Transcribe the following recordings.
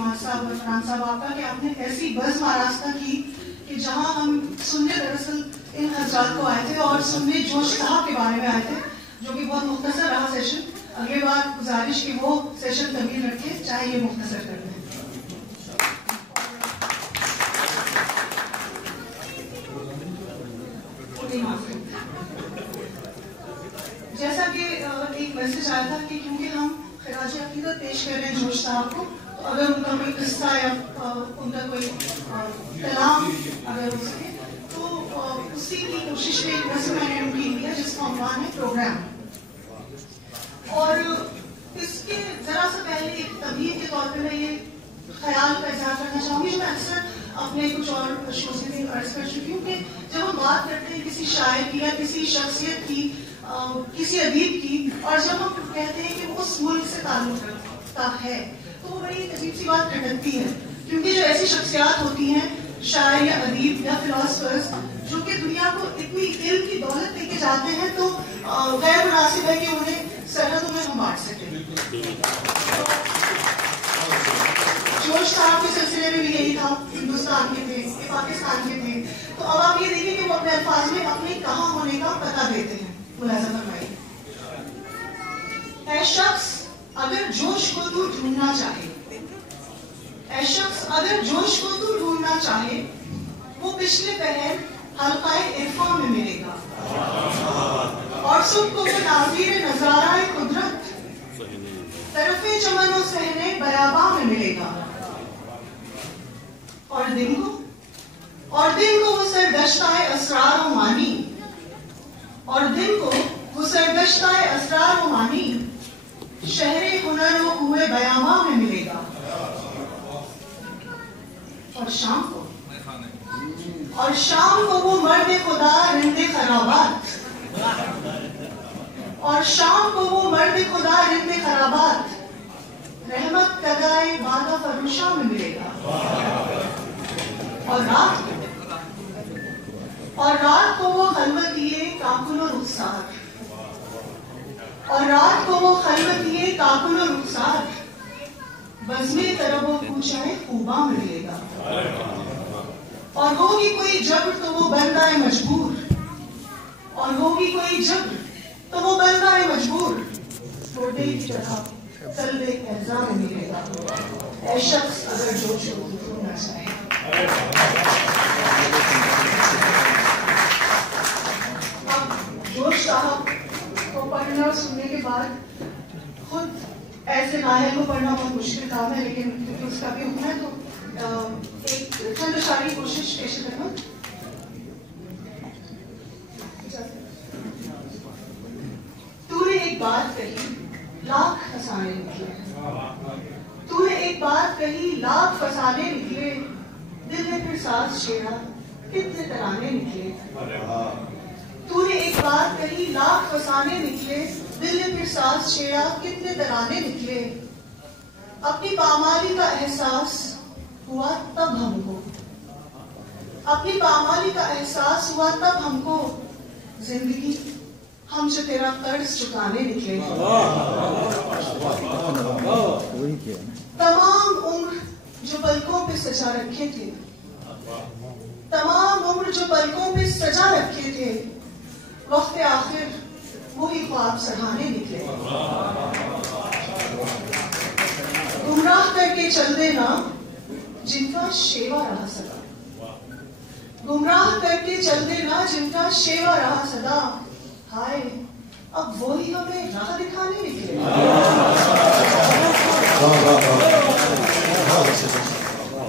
इमाम साहब और फरहान साहब आपका कि आपने ऐसी बज़्म आरास्ता की कि जहां हम सुनने दरअसल इन हजरात को आए थे और सुनने जोश साहब के बारे में आए थे, जो कि बहुत मुख्तसर रहा सेशन। अगली बार गुजारिश की वो सेशन तमील रखे, चाहे ये मुख्तसर कर दें। जैसा कि एक मैसेज आया था कि क्योंकि हम खिराज अकीदत पेश कर रहे हैं जोश साहब को, तो अगर उनका कोई किस्सा या उनका कोई कलाम अगर हो सके तो उसी की कोशिश में एक नज़्म मैंने उनकी ली है जिसका उन्वान है प्रोग्राम। और इसके जरा सा पहले एक तबीयत के तौर पर मैं ये ख्याल का इजहार करना चाहूँगी, जो मैं अक्सर अपने कुछ और शोज़ में अर्ज कर चुकी हूँ कि जब हम बात करते हैं किसी शायर की या किसी शख्सियत की, किसी अदीब की, और जब हम कहते हैं कि वो उस मुल्क से ताल्लुक रखता है, तो वो बड़ी अजीब सी बात खटकती है। क्योंकि जो ऐसी शख्सियात होती हैं, शायर या अदीब या फिलोसफर्स, जो कि दुनिया को इतनी इल्म की दौलत लेके जाते हैं, तो गैर मुनासिब है कि उन्हें सरहदों में हम बांट सकें। जोश साहब के सिलसिले में भी यही था, हिंदुस्तान के थे, पाकिस्तान के थे। तो अब आप ये देखिए कि वो अपने अल्फाज में अपने कहाँ होने का पता देते हैं। मुलाज़ा फरमाइए, ऐ शख्स अगर जोश को तू ढूंढना चाहे, ऐ शख्स अगर जोश को तू ढूंढना चाहे, वो पिछले पहर हल्काए इरफान में मिलेगा, और सुबह को वो नाज़ीर नज़ाराए कुदरत तरफ़े चमन और सहने बयाबा में मिलेगा। और दिन को वो सरदश्ताए असरार व मानी, और दिन को वो सरदश्ताए असरार व मानी शहरे हुनर व हुए बयामा में मिलेगा। और शाम को वो मर्द खुदा रिंदे खराबात, और शाम को वो मर्द खुदा रिंदे खराबात रहमत कदाए बादा फरुशा में मिलेगा। और रात को वो खलवतिये काकुल और रुखसार, और रात को वो खलवतिये काकुल और रुखसार बज़्मे तरब व कूचाए खूबा में मिलेगा। और होगी कोई जब्र तो वो बंदाए मजबूर, और होगी कोई जब्र तो वो बंदाए मजबूर छोटे की तरह तलबे एहज़ा में मिलेगा। ऐ शख्स अगर जोश को ढूंढना चाहे। अब जोश साहब को पढ़ना और सुनने के बाद खुद ऐसे नायक को पढ़ना बहुत मुश्किल काम है, लेकिन क्योंकि उसका भी हुक्म है तो एक चंद अशारी कोशिश पेश करना। तूने एक बात कही लाख फसाने निकले, तूने एक बात कही लाख फसाने निकले, दिल में फिर सांस छेड़ा कितने तराने निकले। तूने एक बात कही लाख फसाने निकले, दिल में फिर सांस छेड़ा कितने तराने निकले। अपनी पामाली का एहसास हुआ तब हमको, अपनी पामाली का एहसास हुआ तब हमको, जिंदगी हम जो तेरा कर्ज चुकाने निकले। तमाम उम्र जो पलकों पे सजा रखे थे, तमाम उम्र जो पलकों पे सजा रखे थे, वक्त आखिर वही ख्वाब सराहने निकले। गुमराह करके चल देना जिनका शेवा रहा सदा, गुमराह करके चल देना जिनका शेवा रहा सदा, हाय अब वो ही हमें राह दिखाने निकले।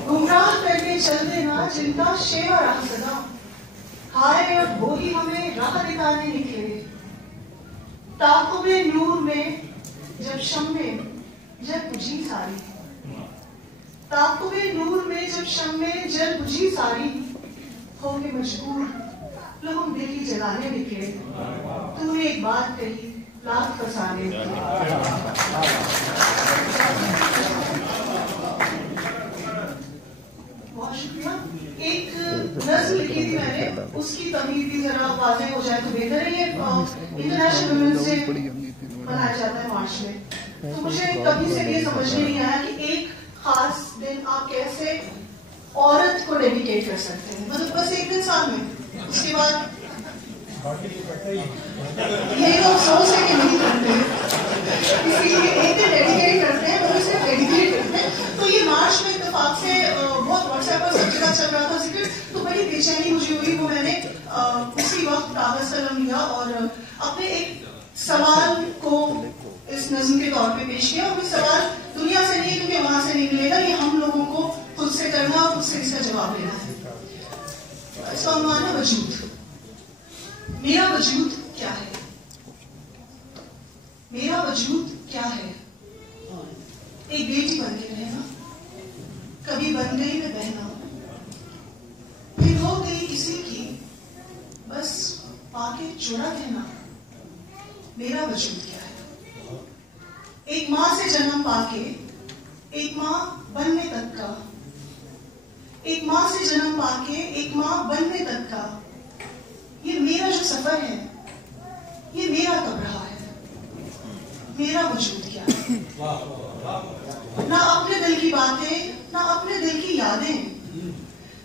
गुमराह करके चल देना जिनका शेवा रहा सदा, हाय अब वो ही हमें राह दिखाने निकले। ताक़ुबे नूर में जब शम्मे जल बुझी सारी, ताक़ुबे नूर में जब शम्मे जल बुझी सारी, हो गए मजबूर लो हम दिल ही जलाने निकले। तूने एक बात कही लाख फसाने निकले। बहुत शुक्रिया। एक नज़्म लिखी थी मैंने, उसकी तमीज़ भी जरा वाज़ेह हो जाए तो बेहतर है। ये इंटरनेशनल वुमेन्स डे मनाया जाता है मार्च में, तो मुझे कभी से ये समझ में नहीं आया कि एक खास दिन आप कैसे औरत को डेडिकेट कर सकते हैं? मतलब बस एक दिन साल में, उसके बाद यही अफसोस है कि नहीं करते, इसीलिए एक दिन डेडिकेट करते हैं, वो सिर्फ डेडिकेट करते हैं। तो ये मार्च में इत्तेफाक से बहुत व्हाट्सएप पर सब जगह चल रहा था जिक्र, तो बड़ी बेचैनी मुझे हुई। वो मैंने उसी वक्त कागज कलम लिया और अपने एक सवाल को इस नज्म के तौर पे पेश किया। और वो सवाल दुनिया से नहीं, क्योंकि वहां से नहीं मिलेगा, ये हम लोगों को खुद से करना और खुद से इसका जवाब देना है। इसका अनुमान है वजूद। मेरा वजूद क्या है? मेरा वजूद क्या है? एक बेटी बन के रहना, कभी बन गई मैं बहना, फिर हो गई किसी की, बस पाके जोड़ा कहना। मेरा वजूद क्या है? एक मां से जन्म पाके एक मां बनने तक का, एक मां से जन्म पाके एक मां बनने तक का ये मेरा जो सफर है, ये मेरा कब रहा है? मेरा वजूद क्या है? ना अपने दिल की बातें, ना अपने दिल की यादें,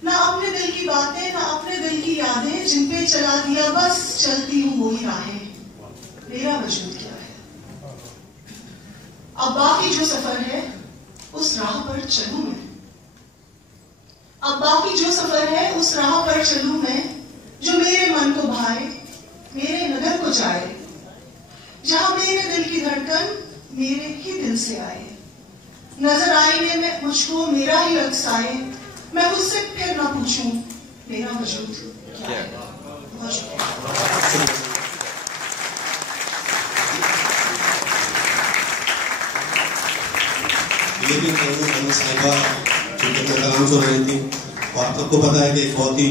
ना अपने दिल की बातें, ना अपने दिल की यादें, जिन पे चला दिया बस चलती हूँ वही राहें। मेरा वजूद क्या है? अब बाकी जो सफर है उस राह पर चलूं मैं, अब बाकी जो सफर है उस राह पर चलूं मैं, जो मेरे मन को भाए, मेरे नगर को जाए, जहां मेरे दिल की धड़कन मेरे ही दिल से आए। नजर आईने में मुझको मेरा ही अक्स आए, मैं उससे फिर ना पूछूं मेरा वजूद क्या है। बहुत शुक्रिया। ये भी साहिबा कलाम सुन रही थी, और आपको पता है कि बहुत ही